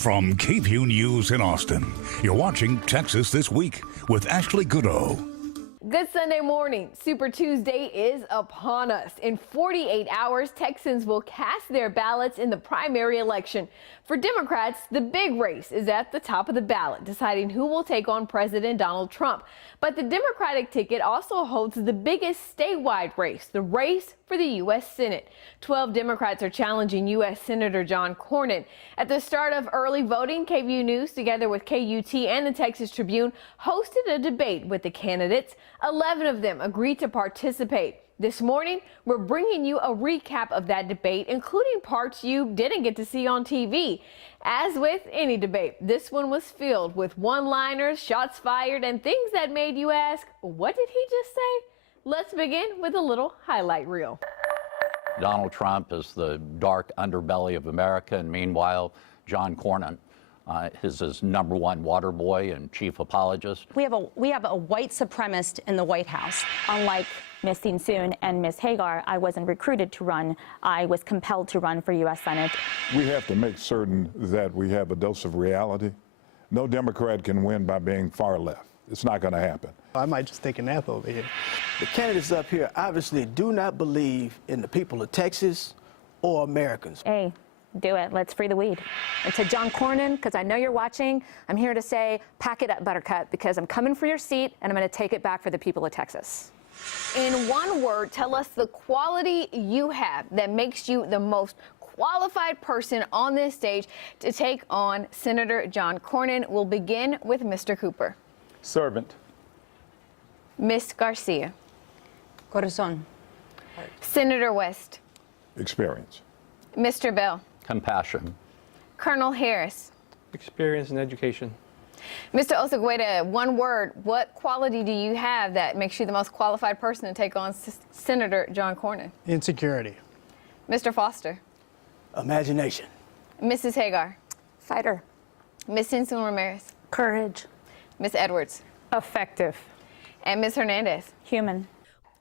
From KVUE News in Austin, you're watching Texas This Week with Ashley Goodo. Good Sunday morning. Super Tuesday is upon us. In 48 hours, Texans will cast their ballots in the primary election. For Democrats, the big race is at the top of the ballot, deciding who will take on President Donald Trump. But the Democratic ticket also holds the biggest statewide race, the race for the U.S. Senate. 12 Democrats are challenging U.S. Senator John Cornyn. At the start of early voting, KVUE News, together with KUT and the Texas Tribune, hosted a debate with the candidates. 11 of them agreed to participate. This morning, we're bringing you a recap of that debate, including parts you didn't get to see on TV. As with any debate, this one was filled with one-liners, shots fired, and things that made you ask, what did he just say? Let's begin with a little highlight reel. Donald Trump is the dark underbelly of America, and meanwhile, John Cornyn is his number one water boy and chief apologist. We have a white supremacist in the White House. Unlike Ms. Soon and Ms. Hagar, I wasn't recruited to run. I was compelled to run for U.S. Senate. We have to make certain that we have a dose of reality. No Democrat can win by being far left. It's not going to happen. I might just take a nap over here. The candidates up here obviously do not believe in the people of Texas or Americans. Hey, do it. Let's free the weed. And to John Cornyn, because I know you're watching, I'm here to say, pack it up, Buttercup, because I'm coming for your seat, and I'm going to take it back for the people of Texas. In one word, tell us the quality you have that makes you the most qualified person on this stage to take on Senator John Cornyn. We'll begin with Mr. Cooper. Servant. Ms. Garcia. Corazon. Senator West. Experience. Mr. Bell. Compassion. Colonel Harris. Experience and education. Mr. Osegueda, one word, what quality do you have that makes you the most qualified person to take on Senator John Cornyn? Insecurity. Mr. Foster. Imagination. Mrs. Hagar. Fighter. Ms. Sinsun Ramirez. Courage. Ms. Edwards. Effective. And Ms. Hernandez. Human.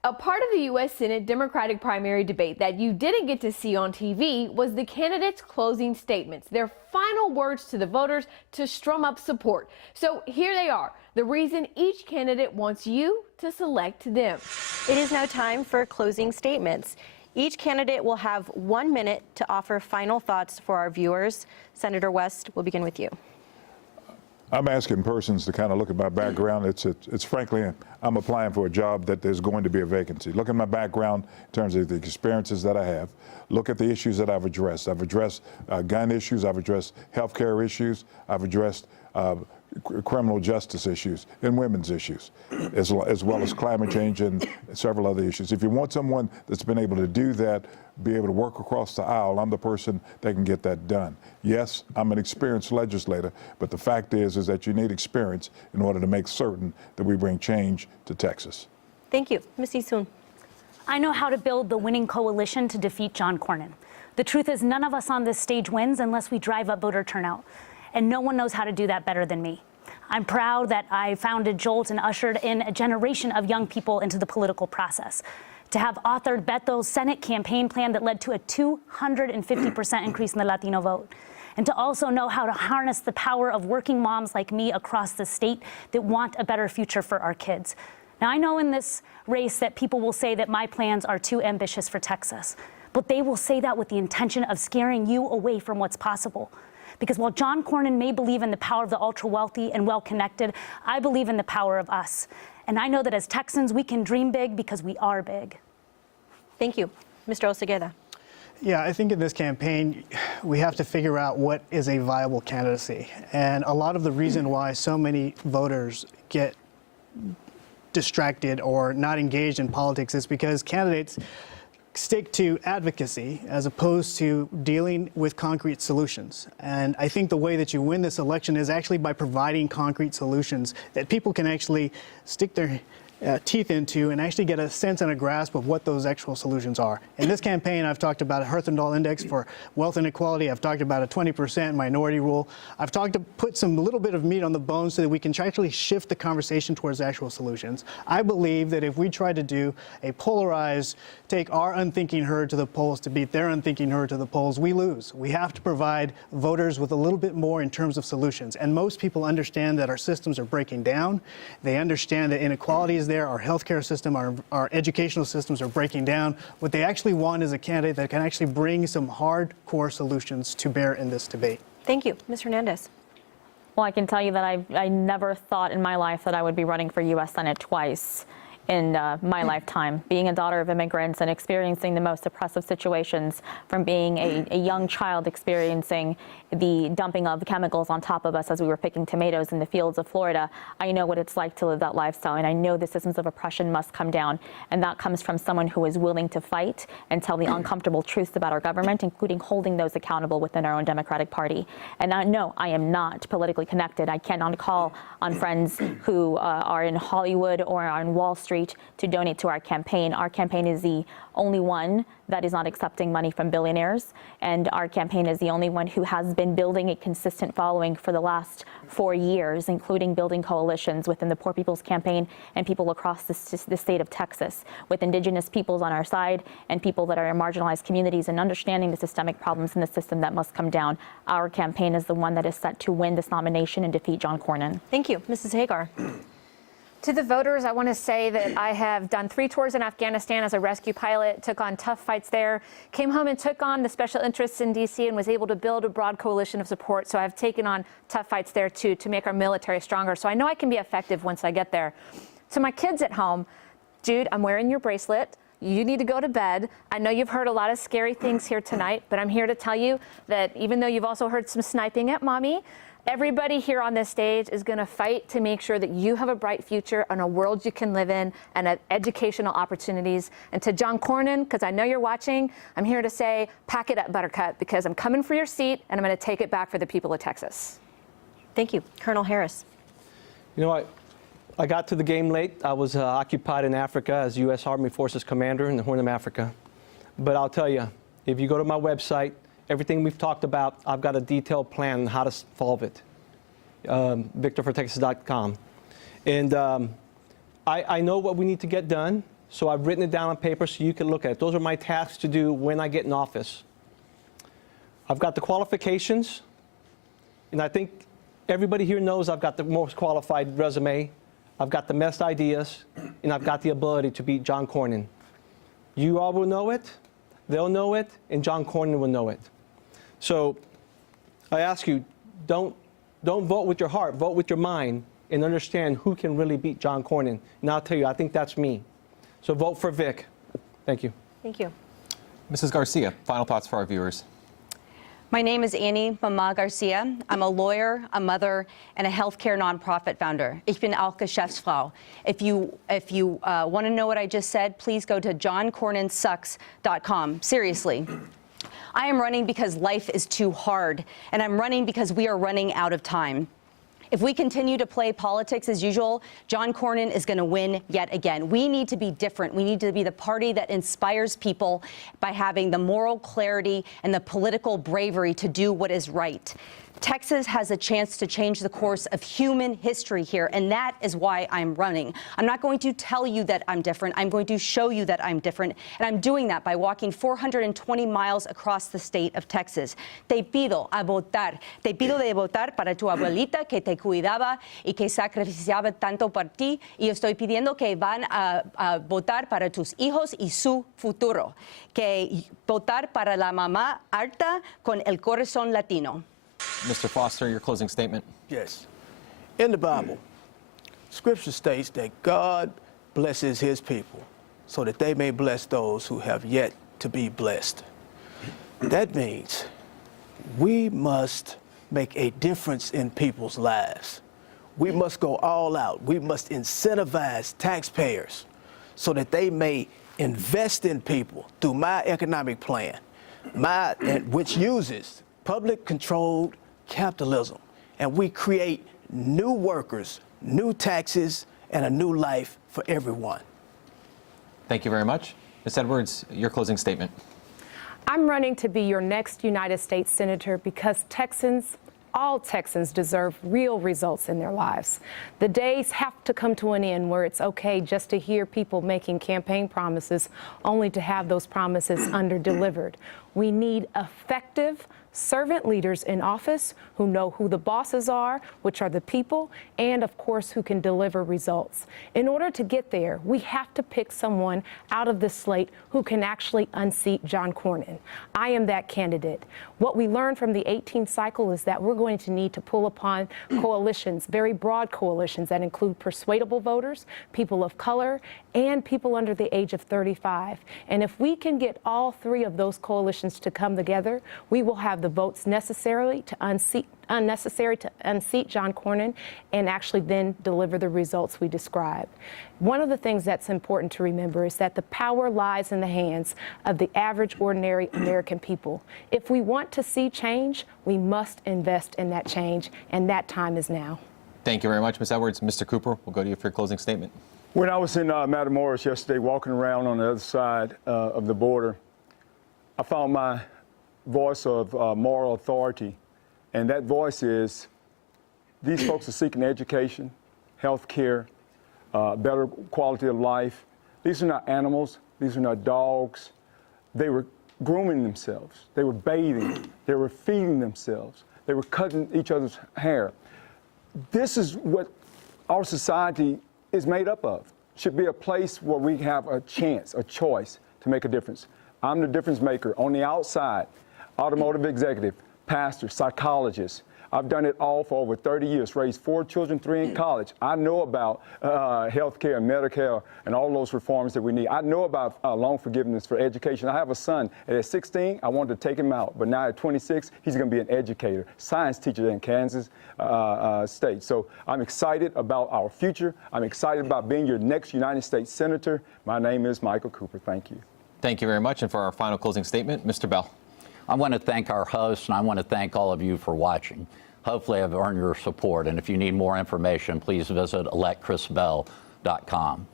A part of the U.S. Senate Democratic primary debate that you didn't get to see on TV was the candidates' closing statements, their final words to the voters to strum up support. So here they are, the reason each candidate wants you to select them. It is now time for closing statements. Each candidate will have 1 minute to offer final thoughts for our viewers. Senator West, we'll begin with you. I'm asking persons to kind of look at my background. It's frankly, I'm applying for a job that there's going to be a vacancy. Look at my background in terms of the experiences that I have. Look at the issues that I've addressed. I've addressed gun issues. I've addressed healthcare issues. I've addressed criminal justice issues and women's issues, as well as climate change and several other issues. If you want someone that's been able to do that, be able to work across the aisle, I'm the person that can get that done. Yes, I'm an experienced legislator, but the fact is that you need experience in order to make certain that we bring change to Texas. Thank you. Ms. Soon. I know how to build the winning coalition to defeat John Cornyn. The truth is, none of us on this stage wins unless we drive up voter turnout. And no one knows how to do that better than me. I'm proud that I founded JOLT and ushered in a generation of young people into the political process. To have authored Beto's Senate campaign plan that led to a 250% increase in the Latino vote. And to also know how to harness the power of working moms like me across the state that want a better future for our kids. Now, I know in this race that people will say that my plans are too ambitious for Texas, but they will say that with the intention of scaring you away from what's possible. Because while John Cornyn may believe in the power of the ultra-wealthy and well-connected, I believe in the power of us. And I know that as Texans, we can dream big because we are big. Thank you. Mr. Osegueda. Yeah, I think in this campaign, we have to figure out what is a viable candidacy. And a lot of the reason why so many voters get distracted or not engaged in politics is because candidates stick to advocacy as opposed to dealing with concrete solutions. And I think the way that you win this election is actually by providing concrete solutions that people can actually stick their teeth into and actually get a sense and a grasp of what those actual solutions are. In this campaign, I've talked about a Herfindahl Index for wealth inequality. I've talked about a 20% minority rule. I've talked to put some little bit of meat on the bone so that we can actually shift the conversation towards actual solutions. I believe that if we try to do a polarized, take our unthinking herd to the polls to beat their unthinking herd to the polls, we lose. We have to provide voters with a little bit more in terms of solutions. And most people understand that our systems are breaking down. They understand that inequality is there, our healthcare system, our educational systems are breaking down. What they actually want is a candidate that can actually bring some hardcore solutions to bear in this debate. Thank you. Ms. Hernandez. Well, I can tell you that I never thought in my life that I would be running for U.S. Senate twice in my lifetime. Being a daughter of immigrants and experiencing the most oppressive situations, from being a young child experiencing the dumping of chemicals on top of us as we were picking tomatoes in the fields of Florida, I know what it's like to live that lifestyle, and I know the systems of oppression must come down, and that comes from someone who is willing to fight and tell the uncomfortable truths about our government, including holding those accountable within our own Democratic Party. And no, I am not politically connected. I cannot call on friends who are in Hollywood or on Wall Street to donate to our campaign. Our campaign is the only one that is not accepting money from billionaires, and our campaign is the only one who has been building a consistent following for the last 4 years, including building coalitions within the Poor People's Campaign and people across the state of Texas, with indigenous peoples on our side and people that are in marginalized communities, and understanding the systemic problems in the system that must come down. Our campaign is the one that is set to win this nomination and defeat John Cornyn. Thank you. Mrs. Hagar. To the voters, I want to say that I have done 3 tours in Afghanistan as a rescue pilot, took on tough fights there, came home and took on the special interests in D.C. and was able to build a broad coalition of support. So I've taken on tough fights there, too, to make our military stronger. So I know I can be effective once I get there. To my kids at home, Jude, I'm wearing your bracelet. You need to go to bed. I know you've heard a lot of scary things here tonight, but I'm here to tell you that even though you've also heard some sniping at mommy, everybody here on this stage is going to fight to make sure that you have a bright future and a world you can live in and educational opportunities. And to John Cornyn, because I know you're watching, I'm here to say, pack it up, Buttercup, because I'm coming for your seat and I'm going to take it back for the people of Texas. Thank you. Colonel Harris. You know what? I got to the game late. I was occupied in Africa as U.S. Army Forces Commander in the Horn of Africa. But I'll tell you, if you go to my website, everything we've talked about, I've got a detailed plan on how to solve it. VictorForTexas.com. And I know what we need to get done, so I've written it down on paper so you can look at it. Those are my tasks to do when I get in office. I've got the qualifications, and I think everybody here knows I've got the most qualified resume. I've got the best ideas, and I've got the ability to beat John Cornyn. You all will know it, they'll know it, and John Cornyn will know it. So I ask you, don't vote with your heart, vote with your mind, and understand who can really beat John Cornyn. And I'll tell you, I think that's me. So vote for Vic. Thank you. Thank you. Mrs. Garcia, final thoughts for our viewers. My name is Annie Mama Garcia. I'm a lawyer, a mother, and a healthcare nonprofit founder. Ich bin auch Geschäftsfrau. If you want to know what I just said, please go to johncornynsucks.com. Seriously. I am running because life is too hard, and I'm running because we are running out of time. If we continue to play politics as usual, John Cornyn is going to win yet again. We need to be different. We need to be the party that inspires people by having the moral clarity and the political bravery to do what is right. Texas has a chance to change the course of human history here, and that is why I'm running. I'm not going to tell you that I'm different. I'm going to show you that I'm different, and I'm doing that by walking 420 miles across the state of Texas. Te pido a votar. Te pido de votar para tu abuelita que te cuidaba y que sacrificaba tanto por ti, y estoy pidiendo que van a votar para tus hijos y su futuro, que votar para la mamá alta con el corazón latino. Mr. Foster, your closing statement. Yes. In the Bible, Scripture states that God blesses his people so that they may bless those who have yet to be blessed. That means we must make a difference in people's lives. We must go all out. We must incentivize taxpayers so that they may invest in people through my economic plan, which uses public-controlled capitalism, and we create new workers, new taxes, and a new life for everyone. Thank you very much. Ms. Edwards, your closing statement. I'm running to be your next United States Senator because Texans, all Texans, deserve real results in their lives. The days have to come to an end where it's okay just to hear people making campaign promises only to have those promises under-delivered. We need effective servant leaders in office who know who the bosses are, which are the people, and of course who can deliver results. In order to get there, we have to pick someone out of this slate who can actually unseat John Cornyn. I am that candidate. What we learned from the 18th cycle is that we're going to need to pull upon coalitions, very broad coalitions that include persuadable voters, people of color, and people under the age of 35. And if we can get all three of those coalitions to come together, we will have the votes necessary to unseat John Cornyn and actually then deliver the results we described. One of the things that's important to remember is that the power lies in the hands of the average, ordinary American people. If we want to see change, we must invest in that change, and that time is now. Thank you very much, Ms. Edwards. Mr. Cooper, we'll go to you for your closing statement. When I was in Matamoros yesterday, walking around on the other side of the border, I found my voice of moral authority, and that voice is these folks are seeking education, health care, better quality of life. These are not animals. These are not dogs. They were grooming themselves. They were bathing. They were feeding themselves. They were cutting each other's hair. This is what our society is made up of. Should be a place where we have a chance, a choice to make a difference. I'm the difference maker on the outside, automotive executive, pastor, psychologist. I've done it all for over 30 years, raised 4 children, 3 in college. I know about health care and Medicare and all those reforms that we need. I know about loan forgiveness for education. I have a son. At 16, I wanted to take him out, but now at 26, he's going to be an educator, science teacher in Kansas State. So I'm excited about our future. I'm excited about being your next United States Senator. My name is Michael Cooper. Thank you. Thank you very much. And for our final closing statement, Mr. Bell. I want to thank our hosts, and I want to thank all of you for watching. Hopefully I've earned your support, and if you need more information, please visit electchrisbell.com.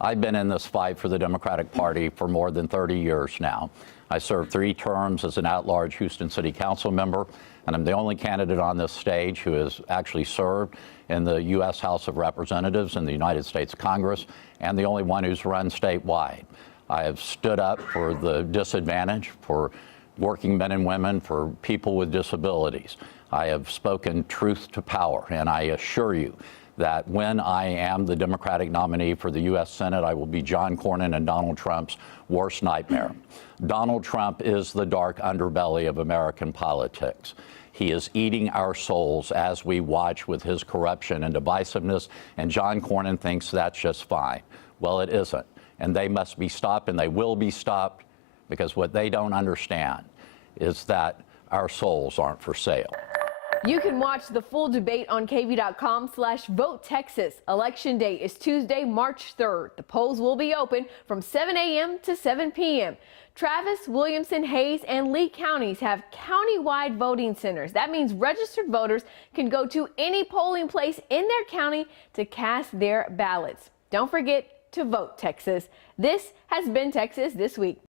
I've been in this fight for the Democratic Party for more than 30 years now. I served 3 terms as an at-large Houston City Council member, and I'm the only candidate on this stage who has actually served in the U.S. House of Representatives and the United States Congress, and the only one who's run statewide. I have stood up for the disadvantaged, for working men and women, for people with disabilities. I have spoken truth to power, and I assure you that when I am the Democratic nominee for the U.S. Senate, I will be John Cornyn and Donald Trump's worst nightmare. Donald Trump is the dark underbelly of American politics. He is eating our souls as we watch with his corruption and divisiveness, and John Cornyn thinks that's just fine. Well, it isn't, and they must be stopped, and they will be stopped, because what they don't understand is that our souls aren't for sale. You can watch the full debate on KVUE.com/VoteTexas. Election day is Tuesday, March 3rd. The polls will be open from 7 a.m. to 7 p.m. Travis, Williamson, Hayes, and Lee counties have county-wide voting centers. That means registered voters can go to any polling place in their county to cast their ballots. Don't forget to vote, Texas. This has been Texas This Week.